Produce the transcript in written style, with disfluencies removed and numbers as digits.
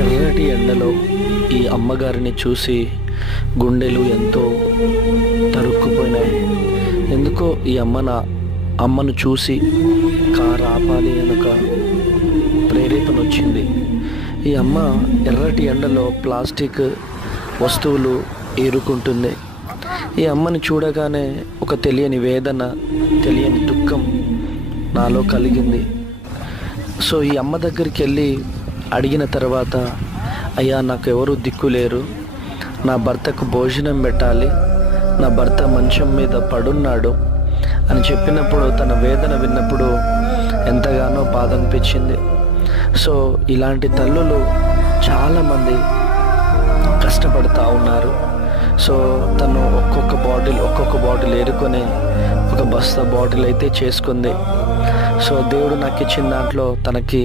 ఎర్రటి ఎండలో ఈ అమ్మగారిని చూసి గుండెలు ఎంతో తరుక్కుపోయినాయి. ఎందుకో ఈ అమ్మను చూసి కారు ఆపాలి అనక ప్రేరేపణ వచ్చింది. ఈ అమ్మ ఎర్రటి ఎండలో ప్లాస్టిక్ వస్తువులు ఏరుకుంటుంది. ఈ అమ్మని చూడగానే ఒక తెలియని వేదన, తెలియని దుఃఖం నాలో కలిగింది. సో ఈ అమ్మ దగ్గరికి వెళ్ళి అడిగిన తర్వాత, అయ్యా నాకు ఎవరు దిక్కు లేరు, నా భర్తకు భోజనం పెట్టాలి, నా భర్త మంచం మీద పడున్నాడు అని చెప్పినప్పుడు, తన వేదన విన్నప్పుడు ఎంతగానో బాధ అనిపించింది. సో ఇలాంటి తల్లులు చాలామంది కష్టపడుతూ ఉన్నారు. సో తను ఒక్కొక్క బాటిల్ ఏరుకొని ఒక బస్తా బాటిల్ అయితే చేసుకుంది. సో దేవుడు నాకు ఇచ్చిన దాంట్లో తనకి